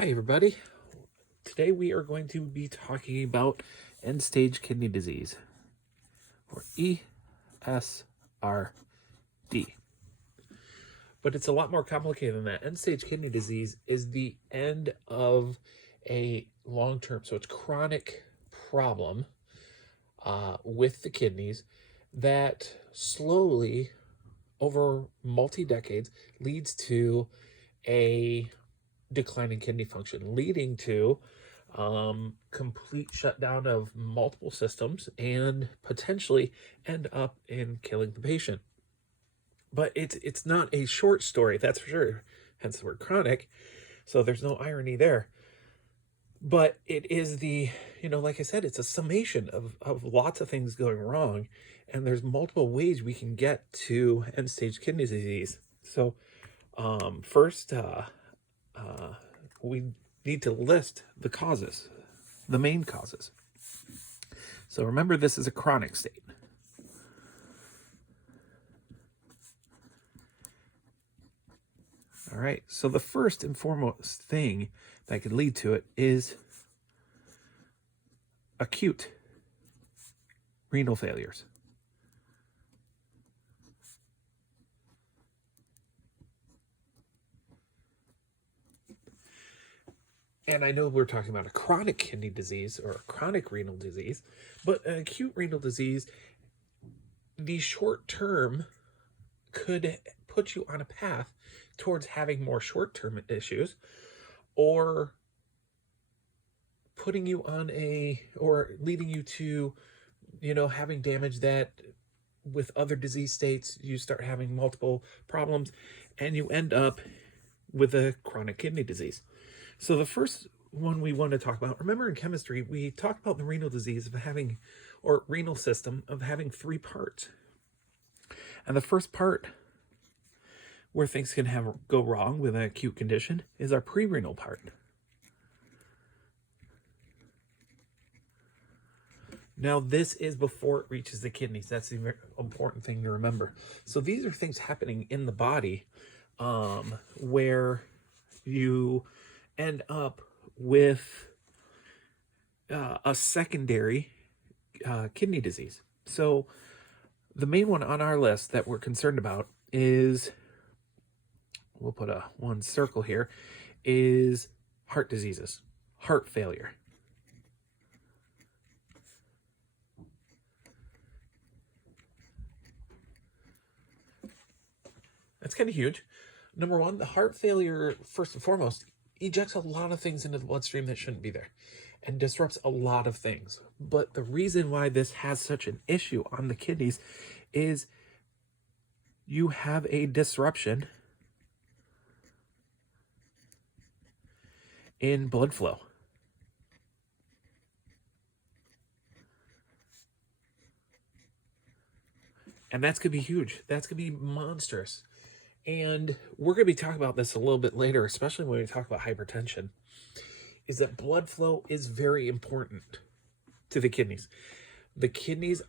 Hi everybody. Today we are going to be talking about end-stage kidney disease, or ESRD. But it's a lot more complicated than that. End-stage kidney disease is the end of a long-term, so it's chronic problem with the kidneys that slowly, over multi-decades, leads to a decline in kidney function, leading to complete shutdown of multiple systems and potentially end up in killing the patient. But it's not a short story, that's for sure, hence the word chronic, so there's no irony there. But it is like I said, it's a summation of lots of things going wrong, and there's multiple ways we can get to end-stage kidney disease. So first, we need to list the causes, the main causes. So remember, this is a chronic state. All right, so the first and foremost thing that could lead to it is acute renal failures. And I know we're talking about a chronic kidney disease or a chronic renal disease, but an acute renal disease, the short term could put you on a path towards having more short-term issues, or putting you on or leading you to, having damage that with other disease states, you start having multiple problems and you end up with a chronic kidney disease. So the first one we want to talk about, remember in chemistry, we talked about the renal disease of having, or renal system of having 3 parts. And the first part where things can go wrong with an acute condition is our pre-renal part. Now, this is before it reaches the kidneys. That's the important thing to remember. So these are things happening in the body where you end up with a secondary kidney disease. So the main one on our list that we're concerned about is, we'll put one circle here, is heart diseases, heart failure. That's kind of huge. Number one, the heart failure, first and foremost, ejects a lot of things into the bloodstream that shouldn't be there and disrupts a lot of things. But the reason why this has such an issue on the kidneys is you have a disruption in blood flow. And that's going to be huge. That's going to be monstrous. And we're going to be talking about this a little bit later, especially when we talk about hypertension, is that blood flow is very important to the kidneys. The kidneys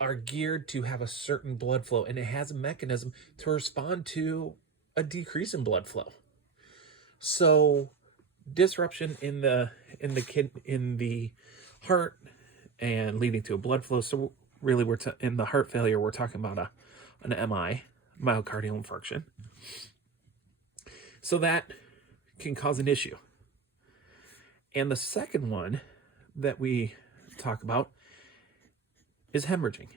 are geared to have a certain blood flow, and it has a mechanism to respond to a decrease in blood flow. So disruption in the heart and leading to a blood flow. So really, in the heart failure, we're talking about an MI, myocardial infarction. So that can cause an issue. And the second one that we talk about is hemorrhaging.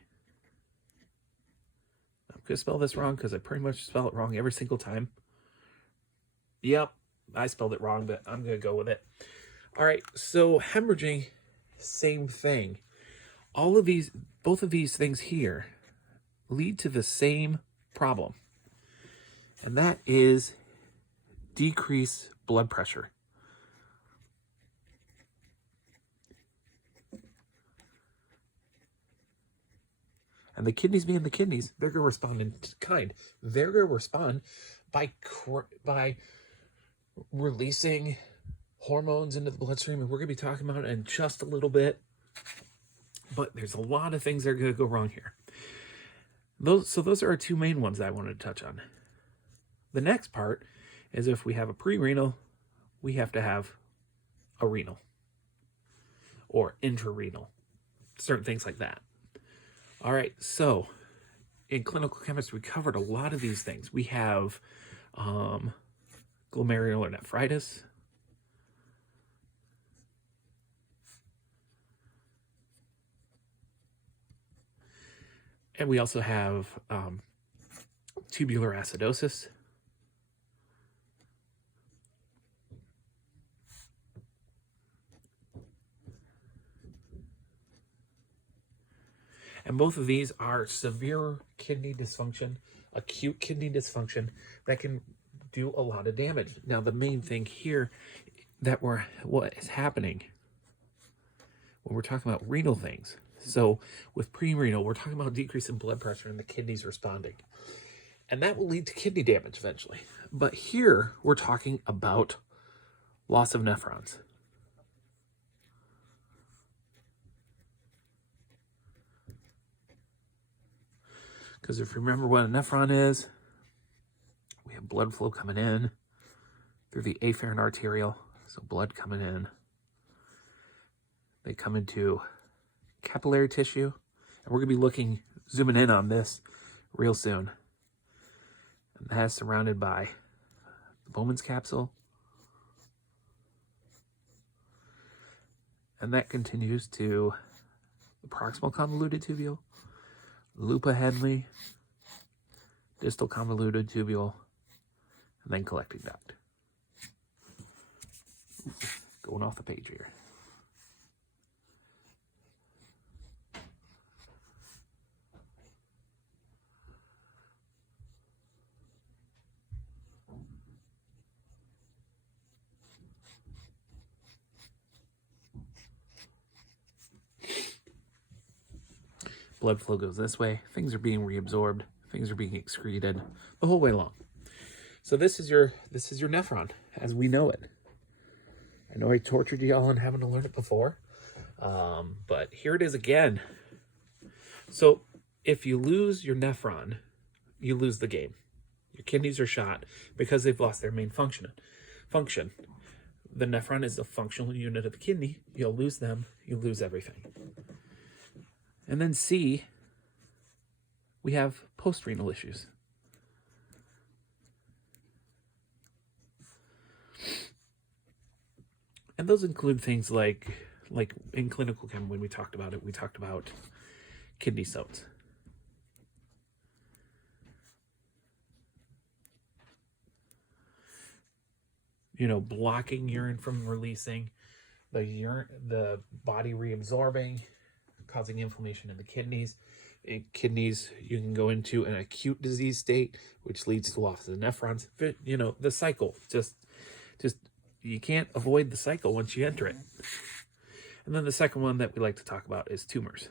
I'm going to spell this wrong because I pretty much spell it wrong every single time. Yep, I spelled it wrong, but I'm going to go with it. All right, so hemorrhaging, same thing. Both of these things here lead to the same problem, and that is decreased blood pressure. And the kidneys being the kidneys, they're going to respond in kind. They're going to respond by releasing hormones into the bloodstream, and we're going to be talking about it in just a little bit. But there's a lot of things that are going to go wrong here. Those are our 2 main ones that I wanted to touch on. The next part is if we have a pre-renal, we have to have a renal or intrarenal, certain things like that. All right, so in clinical chemistry, we covered a lot of these things. We have glomerular nephritis, and we also have tubular acidosis. And both of these are severe kidney dysfunction, acute kidney dysfunction that can do a lot of damage. Now, the main thing here that what is happening when we're talking about renal things. So with pre-renal, we're talking about decrease in blood pressure and the kidneys responding. And that will lead to kidney damage eventually. But here we're talking about loss of nephrons. Because if you remember what a nephron is, we have blood flow coming in through the afferent arteriole, so blood coming in. They come into capillary tissue, and we're going to be zooming in on this real soon. And that is surrounded by the Bowman's capsule, and that continues to the proximal convoluted tubule, Lupa Henley, distal convoluted tubule, and then collecting duct. Going off the page here. Blood flow goes this way. Things are being reabsorbed. Things are being excreted the whole way along. So this is your nephron as we know it. I know I tortured you all on having to learn it before, but here it is again. So if you lose your nephron, you lose the game. Your kidneys are shot because they've lost their main function. The nephron is the functional unit of the kidney. You'll lose them, you lose everything. And then C, we have post-renal issues. And those include things like in clinical chem, when we talked about it, we talked about kidney stones. Blocking urine from releasing, the body reabsorbing, causing inflammation in the kidneys. In kidneys, you can go into an acute disease state, which leads to loss of the nephrons. The cycle, just you can't avoid the cycle once you enter it. And then the second one that we like to talk about is tumors.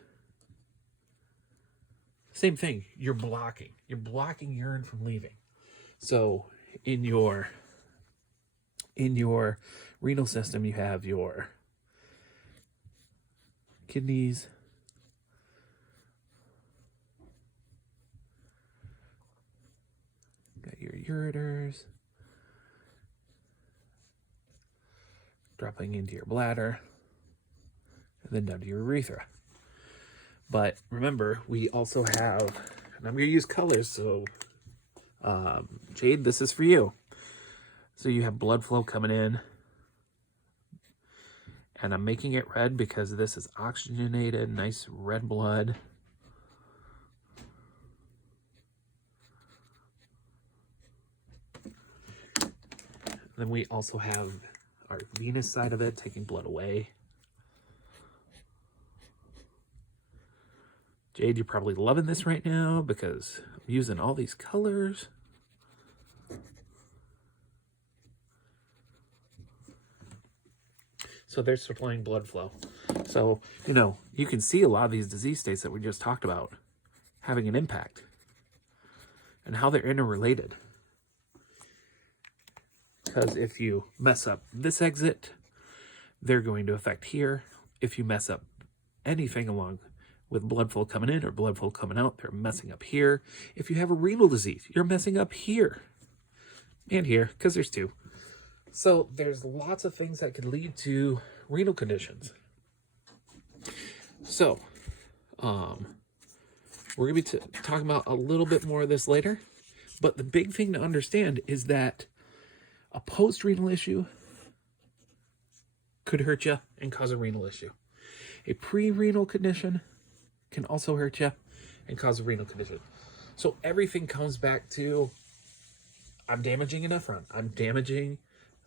Same thing, you're blocking urine from leaving. So in your renal system, you have your kidneys, got your ureters, dropping into your bladder, and then down to your urethra. But remember, we also have, and I'm going to use colors, so Jade, this is for you. So you have blood flow coming in, and I'm making it red because this is oxygenated, nice red blood. Then we also have our venous side of it, taking blood away. Jade, you're probably loving this right now because I'm using all these colors. So they're supplying blood flow. So, you can see a lot of these disease states that we just talked about having an impact and how they're interrelated. Because if you mess up this exit, they're going to affect here. If you mess up anything along with blood flow coming in or blood flow coming out, they're messing up here. If you have a renal disease, you're messing up here and here, because there's two. So there's lots of things that could lead to renal conditions. So we're going to be talking about a little bit more of this later. But the big thing to understand is that a post-renal issue could hurt you and cause a renal issue. A pre-renal condition can also hurt you and cause a renal condition. So everything comes back to, I'm damaging a nephron. I'm damaging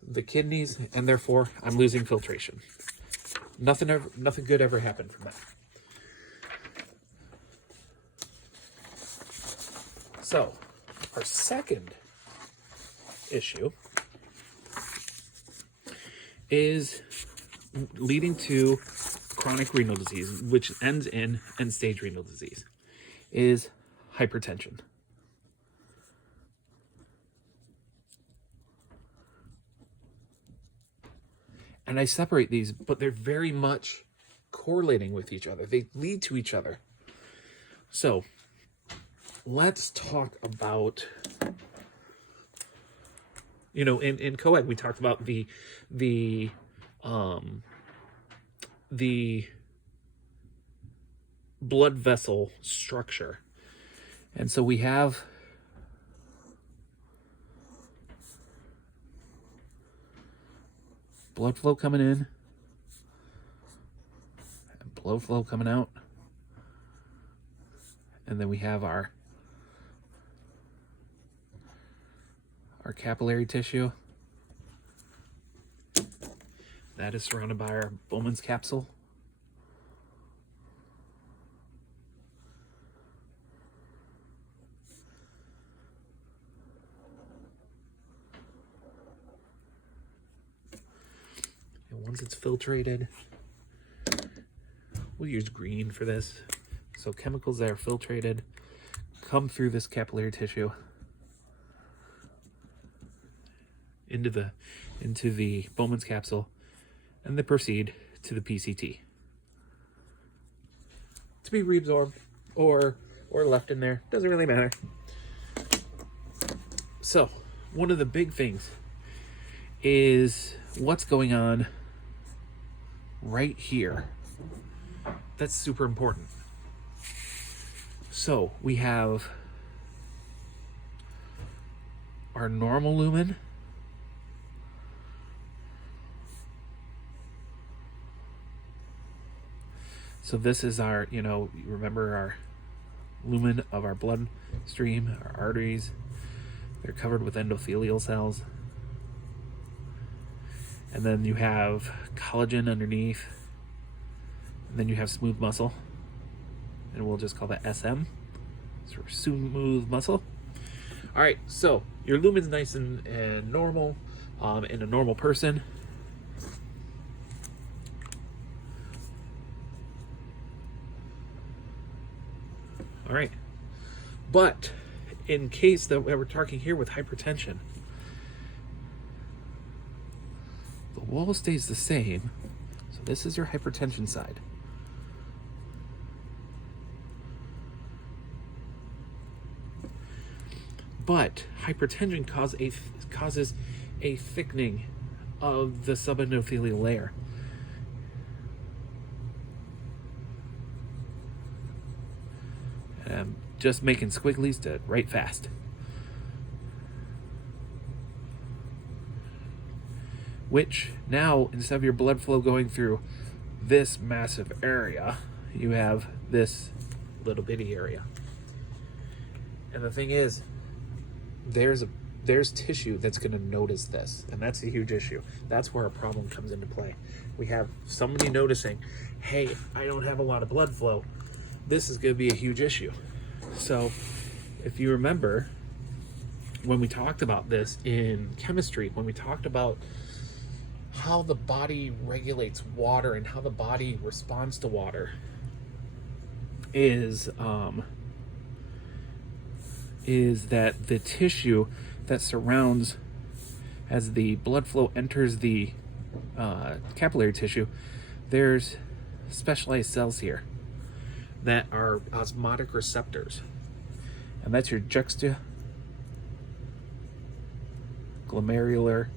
the kidneys, and therefore I'm losing filtration. Nothing good ever happened from that. So, our second issue is leading to chronic renal disease, which ends in end-stage renal disease, is hypertension. And I separate these, but they're very much correlating with each other. They lead to each other. So, let's talk about, in co-ed we talked about the blood vessel structure. And so we have blood flow coming in and blood flow coming out. And then we have our capillary tissue. That is surrounded by our Bowman's capsule. And once it's filtrated, we'll use green for this. So chemicals that are filtrated come through this capillary tissue into the Bowman's capsule, and they proceed to the PCT to be reabsorbed or left in there. Doesn't really matter. So one of the big things is what's going on right here. That's super important. So we have our normal lumen, so this is our, remember our lumen of our blood stream, our arteries. They're covered with endothelial cells. And then you have collagen underneath. And then you have smooth muscle. And we'll just call that SM. So smooth muscle. All right, so your lumen's nice and normal in a normal person. All right, but in case that we're talking here with hypertension, the wall stays the same. So this is your hypertension side. But hypertension causes a thickening of the subendothelial layer. Just making squigglies to write fast. Which now, instead of your blood flow going through this massive area, you have this little bitty area. And the thing is, there's tissue that's going to notice this, and that's a huge issue. That's where a problem comes into play. We have somebody noticing, hey, I don't have a lot of blood flow. This is going to be a huge issue. So if you remember when we talked about this in chemistry, when we talked about how the body regulates water and how the body responds to water, is that the tissue that surrounds, as the blood flow enters the capillary tissue, there's specialized cells here that are osmotic receptors, and that's your juxtaglomerular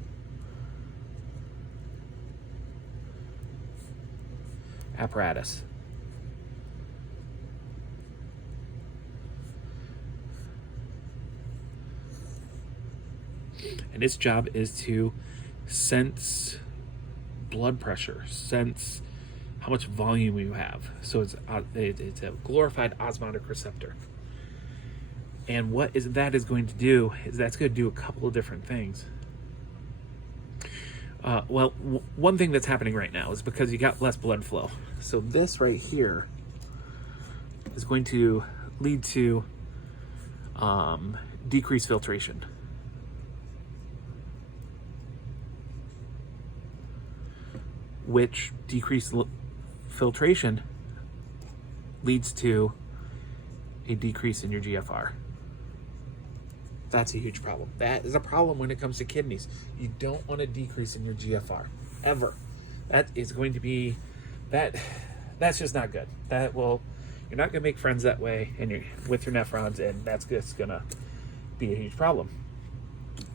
apparatus. And its job is to sense blood pressure, sense how much volume you have. So it's a glorified osmotic receptor. And that is going to do is that's going to do a couple of different things. One thing that's happening right now is because you got less blood flow. So this right here is going to lead to decreased filtration. Which decreased filtration leads to a decrease in your GFR. That's a huge problem. That is a problem when it comes to kidneys. You don't want a decrease in your GFR, ever. That is going to be, that's just not good. You're not gonna make friends that way with your nephrons, and that's just gonna be a huge problem.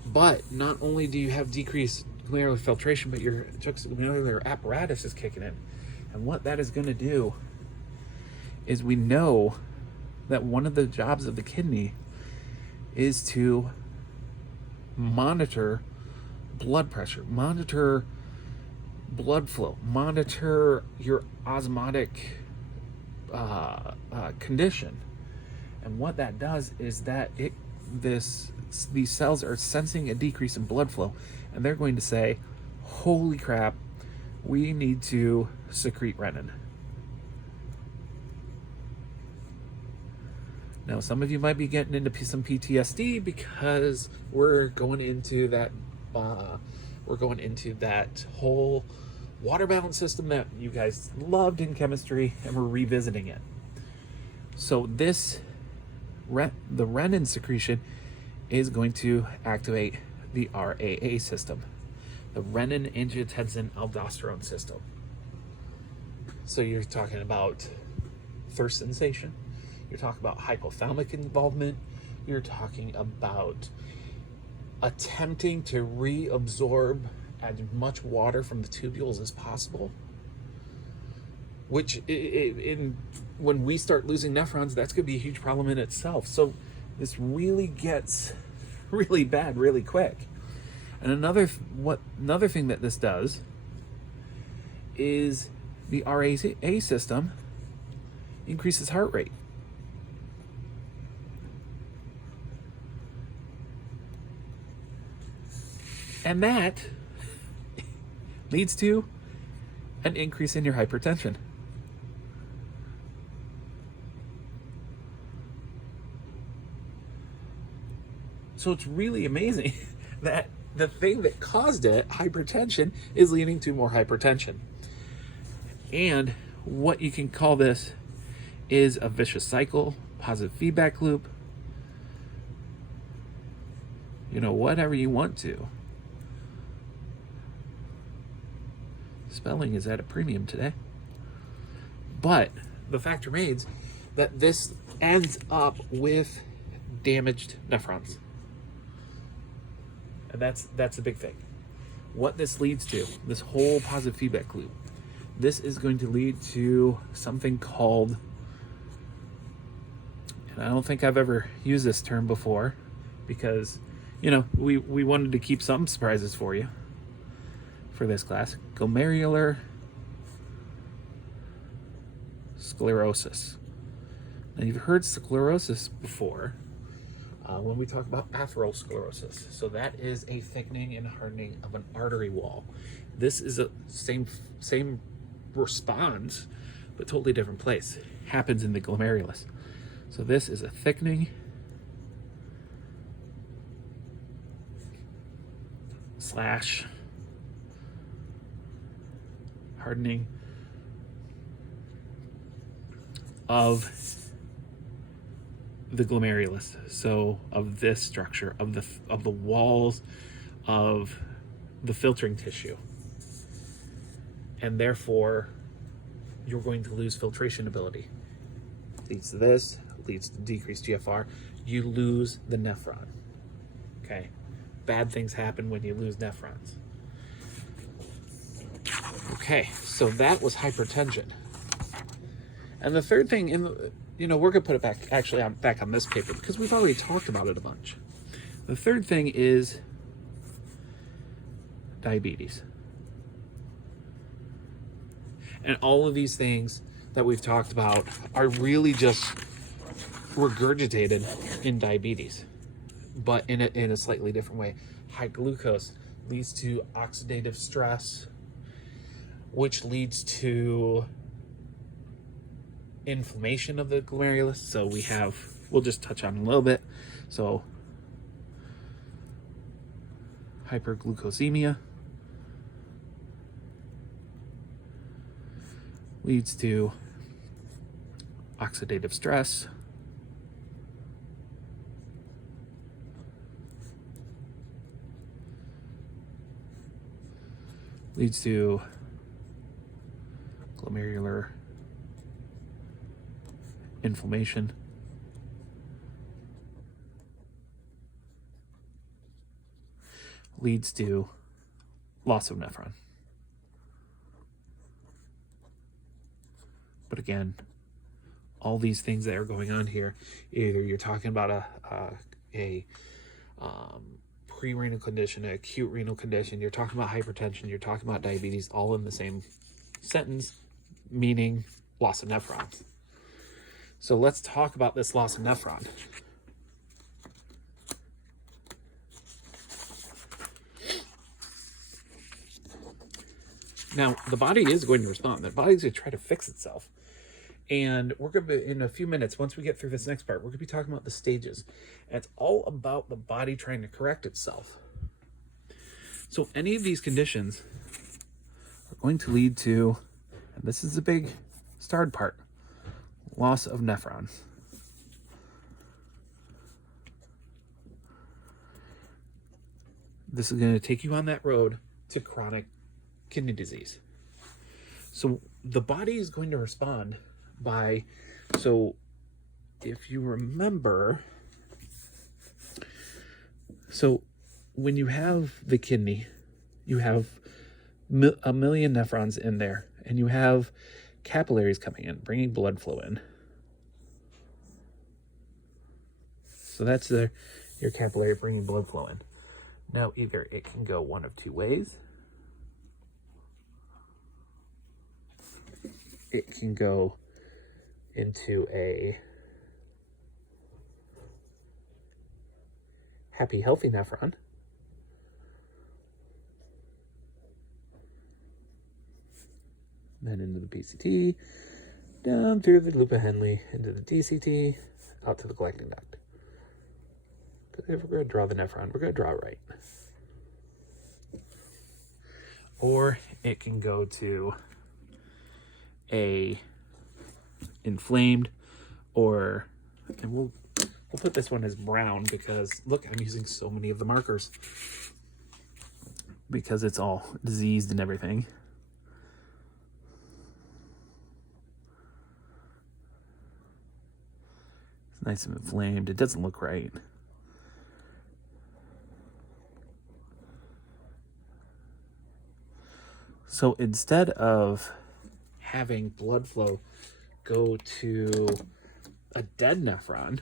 But not only do you have decreased glomerular filtration, but your juxtaglomerular apparatus is kicking in. And what that is gonna do is we know that one of the jobs of the kidney is to monitor blood pressure, monitor blood flow, monitor your osmotic condition. And what that does is that these cells are sensing a decrease in blood flow, and they're going to say, holy crap, we need to secrete renin. Now, some of you might be getting into some PTSD because we're going into that whole water balance system that you guys loved in chemistry, and we're revisiting it. So the renin secretion is going to activate the RAA system, the renin angiotensin aldosterone system. So you're talking about thirst sensation. You're talking about hypothalamic involvement. You're talking about attempting to reabsorb as much water from the tubules as possible. Which, when we start losing nephrons, that's going to be a huge problem in itself. So this really gets really bad really quick. And another thing that this does is the RAA system increases heart rate. And that leads to an increase in your hypertension. So it's really amazing that the thing that caused it, hypertension, is leading to more hypertension. And what you can call this is a vicious cycle, positive feedback loop, whatever you want to. Spelling is at a premium today. But the fact remains that this ends up with damaged nephrons. And that's a big thing. What this leads to, this whole positive feedback loop, this is going to lead to something called, and I don't think I've ever used this term before because, we wanted to keep some surprises for you for this class, glomerular sclerosis. Now, you've heard sclerosis before when we talk about atherosclerosis. So that is a thickening and hardening of an artery wall. This is a same response, but totally different place. Happens in the glomerulus. So this is a thickening / hardening of the glomerulus, so of this structure, of the walls of the filtering tissue, and therefore you're going to lose filtration ability. Leads to this, leads to decreased GFR. You lose the nephron. Okay, bad things happen when you lose nephrons. Okay, so that was hypertension. And the third thing, we're going to put it back, actually, back on this paper because we've already talked about it a bunch. The third thing is diabetes. And all of these things that we've talked about are really just regurgitated in diabetes, but in a slightly different way. High glucose leads to oxidative stress, which leads to inflammation of the glomerulus. So we'll just touch on a little bit. So hyperglucosemia leads to oxidative stress, leads to glomerular inflammation, leads to loss of nephron. But again, all these things that are going on here, either you're talking about a pre-renal condition, an acute renal condition, you're talking about hypertension, you're talking about diabetes, all in the same sentence, meaning loss of nephrons. So let's talk about this loss of nephron. Now, the body is going to respond. The body's going to try to fix itself. And we're going to be, in a few minutes, once we get through this next part, we're going to be talking about the stages. And it's all about the body trying to correct itself. So any of these conditions are going to lead to, and this is the big starred part, loss of nephrons. This is going to take you on that road to chronic kidney disease. So the body is going to respond by, so if you remember, so when you have the kidney, you have a million nephrons in there, and you have capillaries coming in, bringing blood flow in. So that's your capillary bringing blood flow in. Now, either it can go one of two ways. It can go into a happy, healthy nephron, then into the PCT, down through the loop of Henle, into the DCT, out to the collecting duct. Because if we're going to draw the nephron, we're going to draw it right. Or it can go to a inflamed, or, and we'll put this one as brown because look, I'm using so many of the markers because it's all diseased and everything. It's nice and inflamed. It doesn't look right. So instead of having blood flow go to a dead nephron,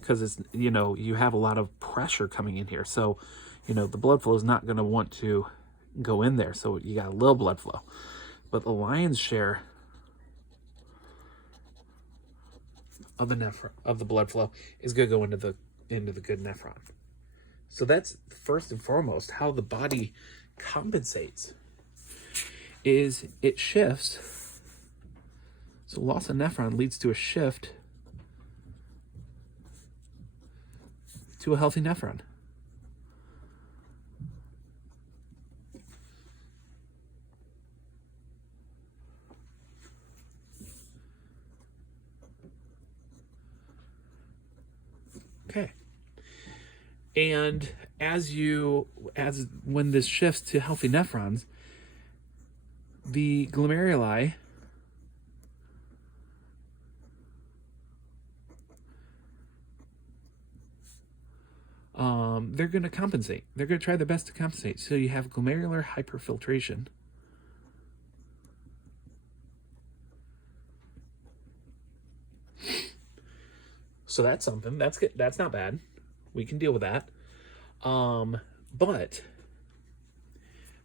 because it's, you have a lot of pressure coming in here. So, the blood flow is not going to want to go in there. So you got a little blood flow. But the lion's share of the blood flow is going to go into the good nephron. So that's first and foremost how the body compensates. Is it shifts. So loss of nephron leads to a shift to a healthy nephron. Okay. And when this shifts to healthy nephrons, the glomeruli they're going to compensate. They're going to try their best to compensate. So you have glomerular hyperfiltration. So that's something. That's good. That's not bad. We can deal with that. But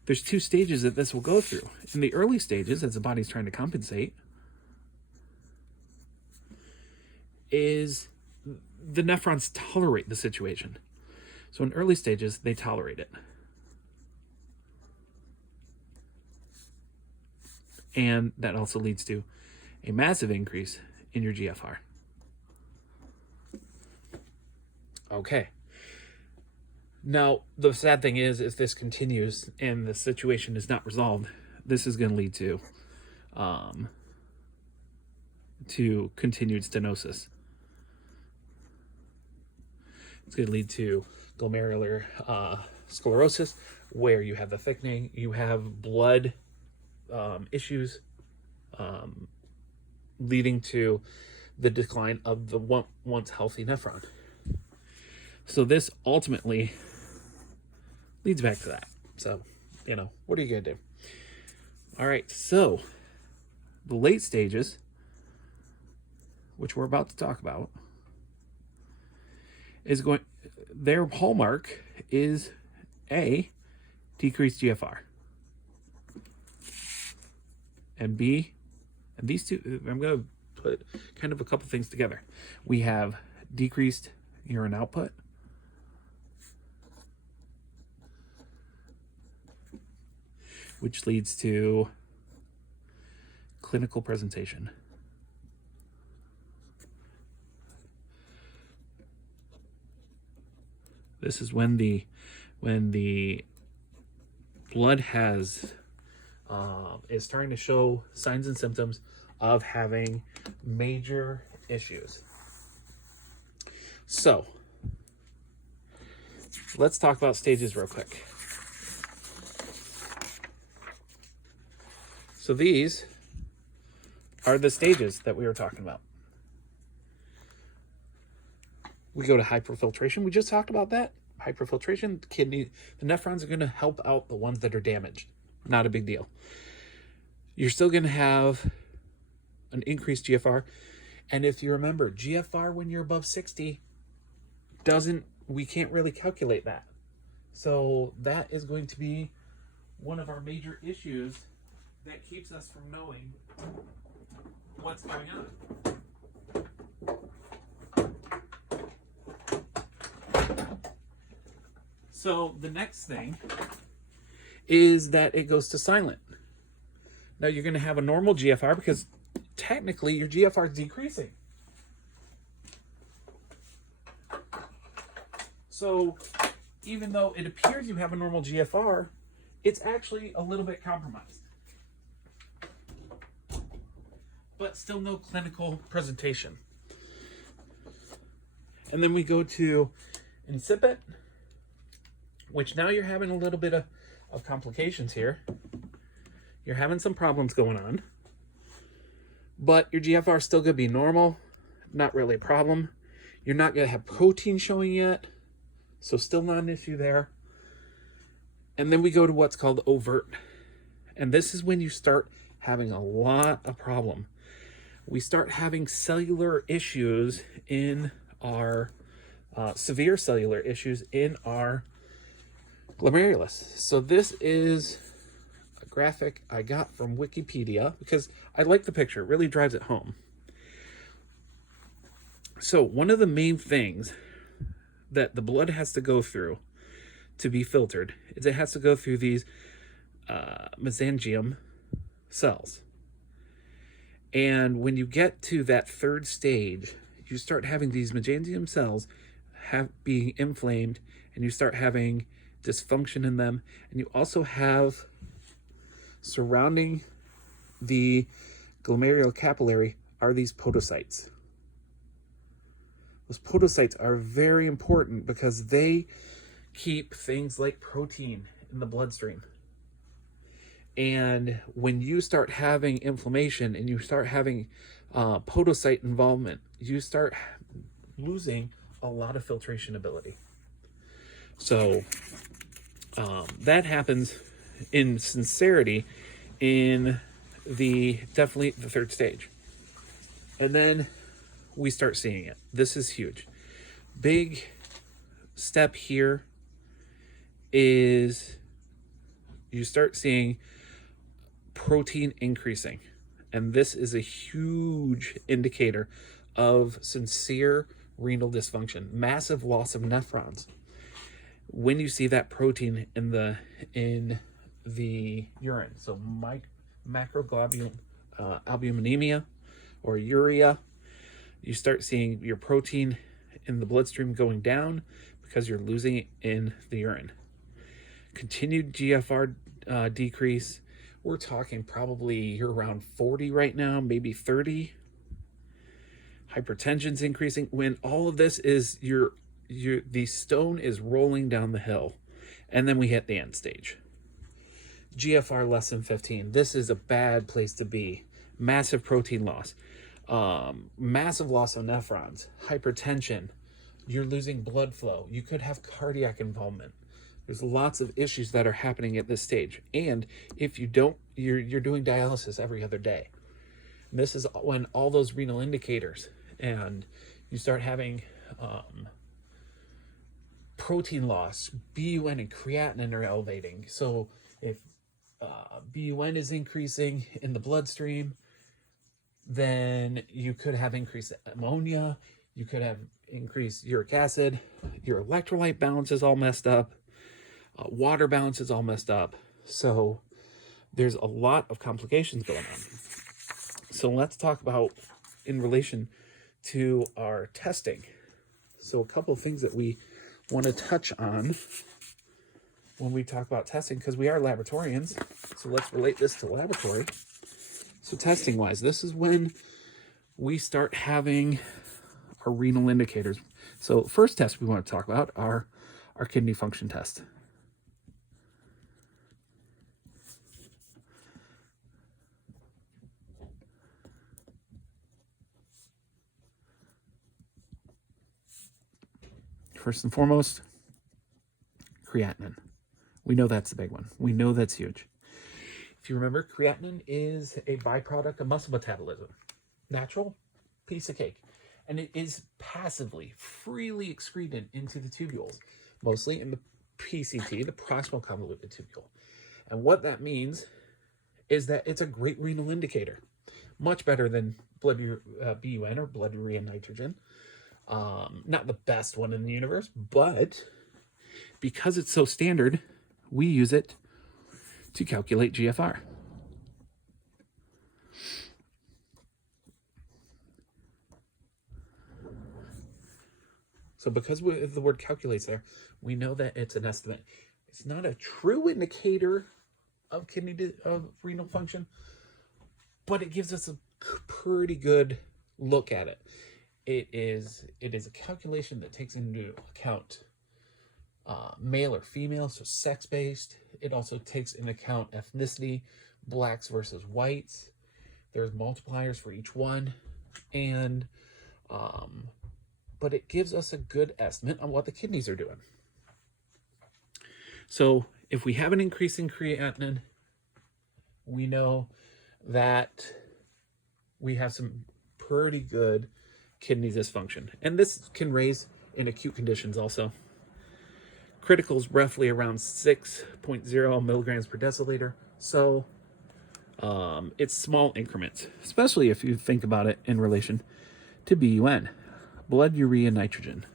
there's 2 stages that this will go through. In the early stages, as the body's trying to compensate, is the nephrons tolerate the situation. So in early stages, they tolerate it. And that also leads to a massive increase in your GFR. Okay. Now, the sad thing is, if this continues and the situation is not resolved, this is going to lead to continued stenosis. It's going to lead to glomerular sclerosis, where you have the thickening, you have blood issues, leading to the decline of the once healthy nephron. So this ultimately leads back to that. So, what are you going to do? All right, so the late stages, which we're about to talk about, their hallmark is A, decreased GFR, and B, and these two, I'm going to put kind of a couple things together. We have decreased urine output, which leads to clinical presentation. This is when the blood is starting to show signs and symptoms of having major issues. So let's talk about stages real quick. So these are the stages that we were talking about. We go to hyperfiltration. We just talked about that. Hyperfiltration, the nephrons are going to help out the ones that are damaged. Not a big deal. You're still going to have an increased GFR. And if you remember, GFR when you're above 60 we can't really calculate that. So that is going to be one of our major issues that keeps us from knowing what's going on. So the next thing is that it goes to silent. Now you're going to have a normal GFR because technically your GFR is decreasing. So even though it appears you have a normal GFR, it's actually a little bit compromised. But still no clinical presentation. And then we go to incipient, which now you're having a little bit of complications here. You're having some problems going on. But your GFR is still going to be normal. Not really a problem. You're not going to have protein showing yet. So still not an issue there. And then we go to what's called overt. And this is when you start having a lot of problem. We start having cellular issues in our, severe cellular issues in our glomerulus. So this is a graphic I got from Wikipedia because I like the picture. It really drives it home. So one of the main things that the blood has to go through to be filtered is it has to go through these mesangium cells. And when you get to that 3rd stage, you start having these mesangium cells being inflamed, and you start having dysfunction in them. And you also have, surrounding the glomerular capillary, are these podocytes. Those podocytes are very important because they keep things like protein in the bloodstream. And when you start having inflammation and you start having podocyte involvement, you start losing a lot of filtration ability. So that happens in sincerity in definitely the 3rd stage. And then we start seeing it. This is huge. Big step here is you start seeing protein increasing. And this is a huge indicator of sincere renal dysfunction, massive loss of nephrons. When you see that protein in the urine, so macroglobulinemia or urea, you start seeing your protein in the bloodstream going down because you're losing it in the urine. Continued GFR decrease. We're talking probably around 40 right now, maybe 30. Hypertension's increasing. When all of this is the stone is rolling down the hill, and then we hit the end stage. GFR less than 15. This is a bad place to be. Massive protein loss, massive loss of nephrons, hypertension. You're losing blood flow. You could have cardiac involvement. There's lots of issues that are happening at this stage. And if you don't, you're doing dialysis every other day. And this is when all those renal indicators, and you start having protein loss, BUN and creatinine are elevating. So if BUN is increasing in the bloodstream, then you could have increased ammonia, you could have increased uric acid, your electrolyte balance is all messed up, water balance is all messed up. So there's a lot of complications going on. So let's talk about in relation to our testing. So a couple of things that we want to touch on when we talk about testing, because we are laboratorians. So let's relate this to laboratory. So testing wise, this is when we start having our renal indicators. So first test we want to talk about are our kidney function test. First and foremost, creatinine. We know that's the big one. We know that's huge. If you remember, creatinine is a byproduct of muscle metabolism. Natural piece of cake. And it is passively, freely excreted into the tubules, mostly in the PCT, the proximal convoluted tubule. And what that means is that it's a great renal indicator. Much better than blood BUN or blood urea nitrogen. Not the best one in the universe, but because it's so standard, we use it to calculate GFR. So because the word calculates there, we know that it's an estimate. It's not a true indicator of of renal function, but it gives us a pretty good look at it. It is a calculation that takes into account male or female, so sex-based. It also takes into account ethnicity, blacks versus whites. There's multipliers for each one, and but it gives us a good estimate on what the kidneys are doing. So if we have an increase in creatinine, we know that we have some pretty good kidney dysfunction. And this can raise in acute conditions also. Critical is roughly around 6.0 milligrams per deciliter. So it's small increments, especially if you think about it in relation to BUN, blood urea nitrogen.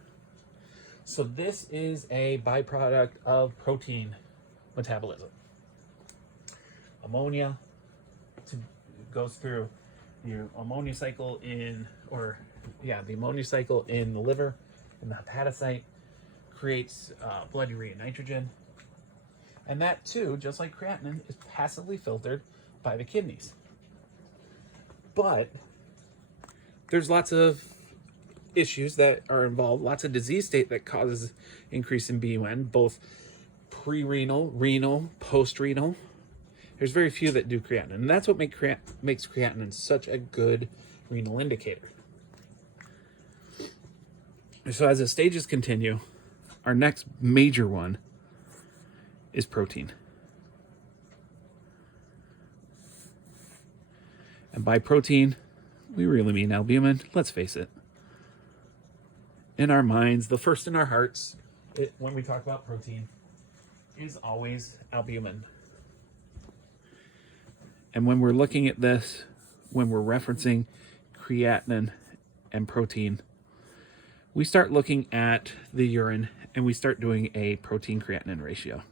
So this is a byproduct of protein metabolism. Ammonia goes through your ammonia cycle the ammonia cycle in the liver, in the hepatocyte, creates blood urea nitrogen. And that too, just like creatinine, is passively filtered by the kidneys. But there's lots of issues that are involved, lots of disease state that causes increase in BUN, both pre-renal, renal, post-renal. There's very few that do creatinine, and that's what makes creatinine such a good renal indicator. So as the stages continue, our next major one is protein. And by protein, we really mean albumin. Let's face it, in our minds, the first in our hearts, when we talk about protein, is always albumin. And when we're looking at this, when we're referencing creatinine and protein, we start looking at the urine and we start doing a protein creatinine ratio.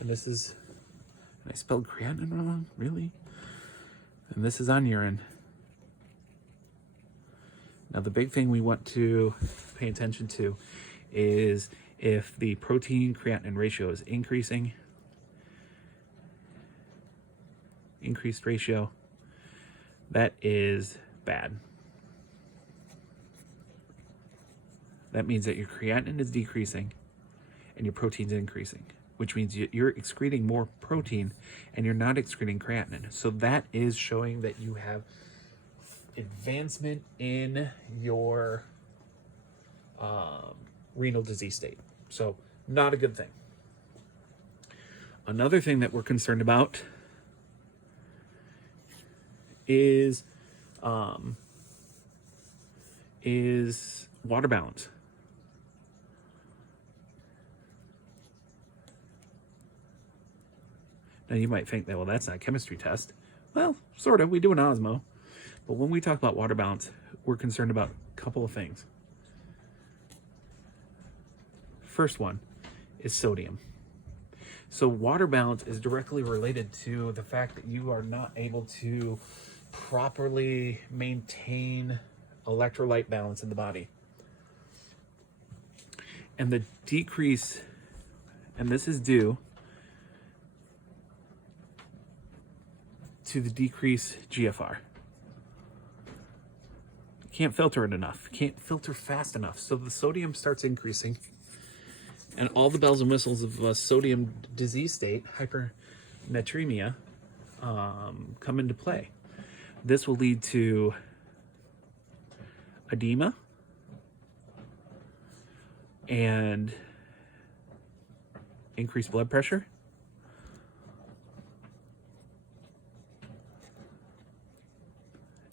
And this is, I spelled creatinine wrong, really? And this is on urine. Now the big thing we want to pay attention to is if the protein creatinine ratio is increased ratio, that is bad. That means that your creatinine is decreasing and your protein's increasing, which means you're excreting more protein and you're not excreting creatinine. So that is showing that you have advancement in your renal disease state. So not a good thing. Another thing that we're concerned about is water balance. Now you might think that, well, that's not a chemistry test. Well, sort of, we do an osmo. But when we talk about water balance, we're concerned about a couple of things. First one is sodium. So water balance is directly related to the fact that you are not able to properly maintain electrolyte balance in the body. And the decrease, and this is due to the decreased GFR. You can't filter it enough. You can't filter fast enough. So the sodium starts increasing. And all the bells and whistles of a sodium disease state, hypernatremia, come into play. This will lead to edema and increased blood pressure,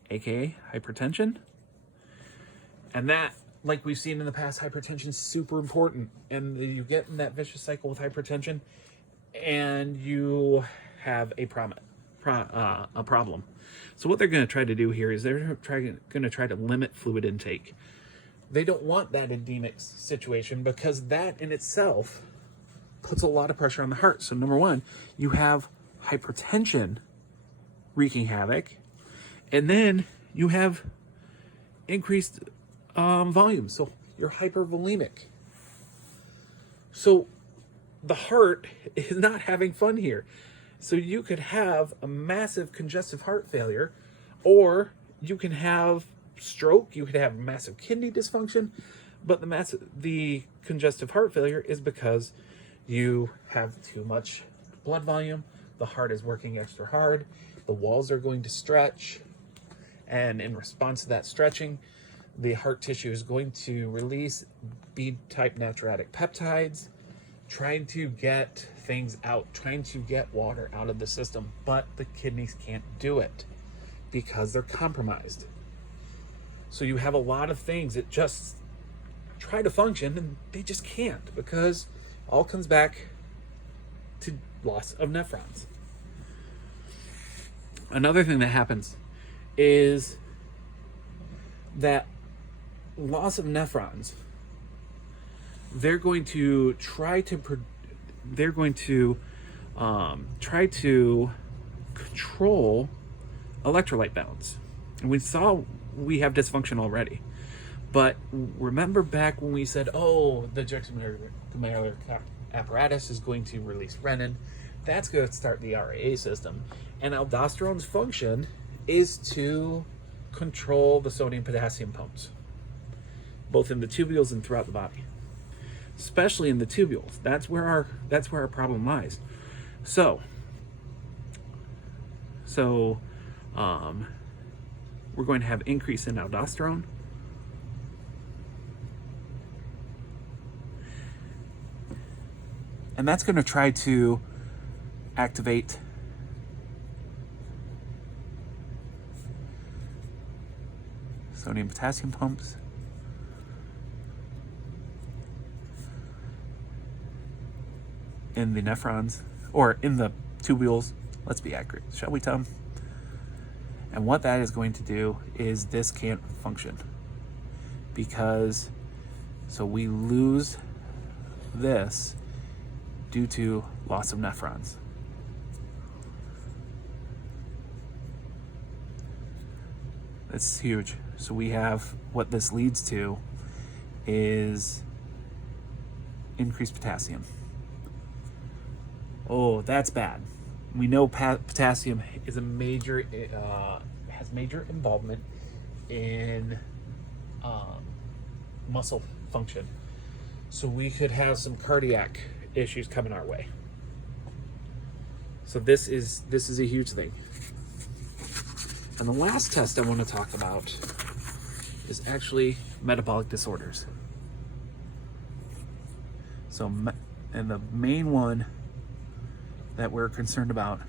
aka hypertension. And that, like we've seen in the past, hypertension is super important. And you get in that vicious cycle with hypertension and you have a problem. So what they're going to try to do here is they're going to try to limit fluid intake. They don't want that edemic situation because that in itself puts a lot of pressure on the heart. So number one, you have hypertension wreaking havoc, and then you have increased volume. So you're hypervolemic. So the heart is not having fun here. So you could have a massive congestive heart failure, or you can have stroke, you could have massive kidney dysfunction, but the congestive heart failure is because you have too much blood volume, the heart is working extra hard, the walls are going to stretch, and in response to that stretching, the heart tissue is going to release B-type natriuretic peptides, trying to get things out, trying to get water out of the system, but the kidneys can't do it because they're compromised. So you have a lot of things that just try to function and they just can't, because all comes back to loss of nephrons. Another thing that happens is that loss of nephrons, they're going to try to control electrolyte balance. And we have dysfunction already. But remember back when we said, oh, the juxtaglomerular apparatus is going to release renin. That's going to start the RAA system. And aldosterone's function is to control the sodium-potassium pumps, both in the tubules and throughout the body. Especially in the tubules. That's where our problem lies. So we're going to have increase in aldosterone. And And that's going to try to activate sodium potassium pumps. In the nephrons, or in the tubules, let's be accurate, shall we, Tom? And what that is going to do is this can't function because, so we lose this due to loss of nephrons. That's huge. So we have, what this leads to is increased potassium. Oh, that's bad. We know potassium is a major, has major involvement in muscle function. So we could have some cardiac issues coming our way. So this is a huge thing. And the last test I want to talk about is actually metabolic disorders. So, and the main one that we're concerned about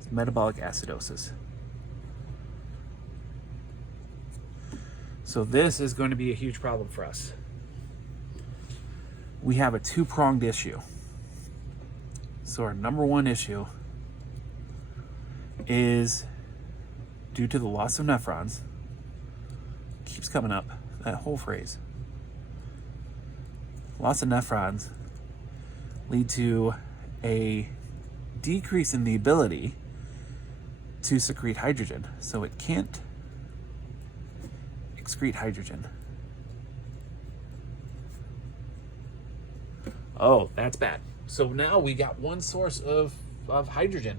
is metabolic acidosis. So this is going to be a huge problem for us. We have a two-pronged issue. So our number one issue is due to the loss of nephrons. Keeps coming up, that whole phrase. Loss of nephrons lead to a decrease in the ability to secrete hydrogen. So it can't excrete hydrogen. Oh, that's bad. So now we got one source of hydrogen,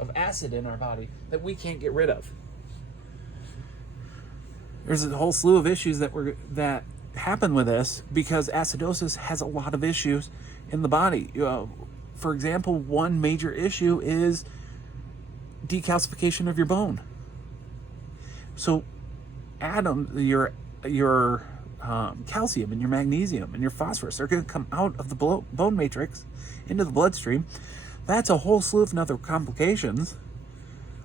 of acid in our body that we can't get rid of. There's a whole slew of issues that happen with this because acidosis has a lot of issues in the body. For example, one major issue is decalcification of your bone. So your calcium and your magnesium and your phosphorus are going to come out of the bone matrix into the bloodstream. That's a whole slew of other complications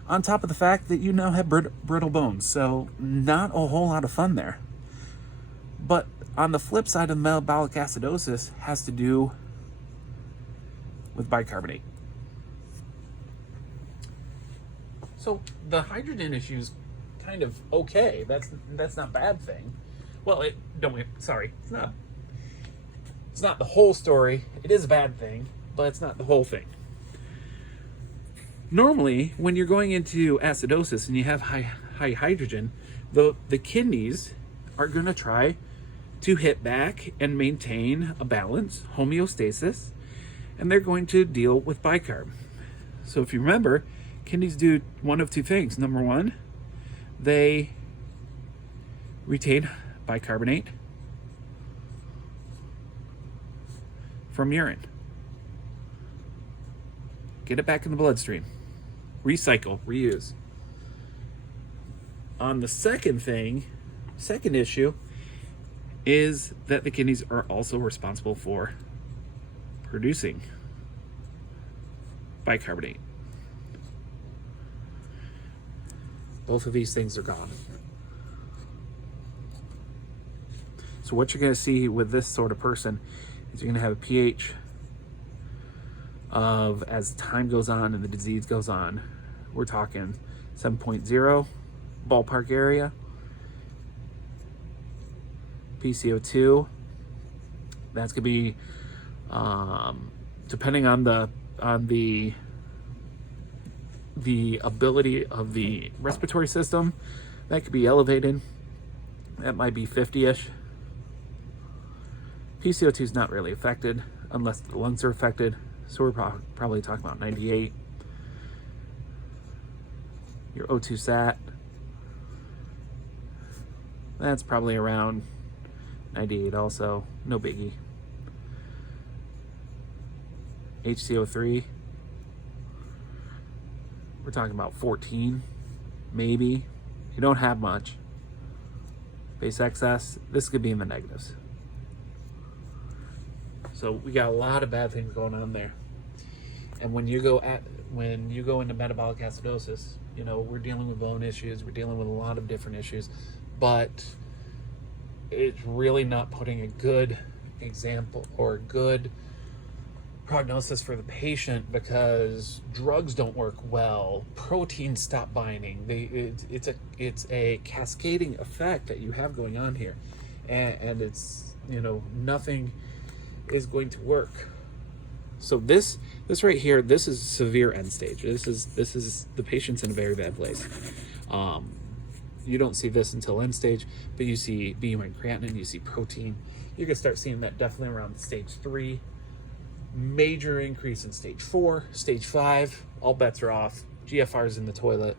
on top of the fact that you now have brittle bones. So not a whole lot of fun there. But on the flip side of metabolic acidosis has to do with bicarbonate. So the hydrogen issue is kind of okay. That's not a bad thing. Well, it's not the whole story. It is a bad thing, but it's not the whole thing. Normally, when you're going into acidosis and you have high hydrogen, the kidneys are going to try to hit back and maintain a balance, homeostasis, and they're going to deal with bicarb. So if you remember, kidneys do one of two things. Number one, they retain bicarbonate from urine. Get it back in the bloodstream. Recycle, reuse. On the second issue is that the kidneys are also responsible for producing bicarbonate. Both of these things are gone. So what you're going to see with this sort of person is you're going to have a pH of, as time goes on and the disease goes on, we're talking 7.0 ballpark area. PCO2, that's going to be depending on the ability of the respiratory system, that could be elevated. That might be 50-ish. PCO2 is not really affected unless the lungs are affected, so we're probably talking about 98. Your O2 sat, that's probably around 98 also, no biggie. HCO3, we're talking about 14, maybe. You don't have much. Base excess, this could be in the negatives. So we got a lot of bad things going on there. And when you go into metabolic acidosis, you know, we're dealing with bone issues, we're dealing with a lot of different issues, but it's really not putting a good example or a good prognosis for the patient, because drugs don't work well, proteins stop binding. It's a cascading effect that you have going on here, and it's, you know, nothing is going to work. So this right here, this is severe end stage. This is the patient's in a very bad place. You don't see this until end stage, but you see BUN creatinine, you see protein. You can start seeing that definitely around stage 3. Major increase in stage 4, stage 5. All bets are off. GFR's in the toilet.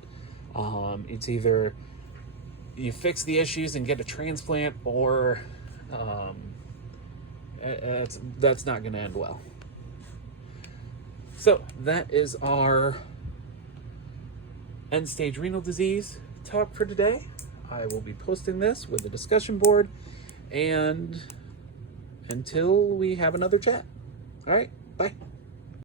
It's either you fix the issues and get a transplant, or that's not going to end well. So that is our end-stage renal disease talk for today. I will be posting this with the discussion board, and until we have another chat. All right, bye.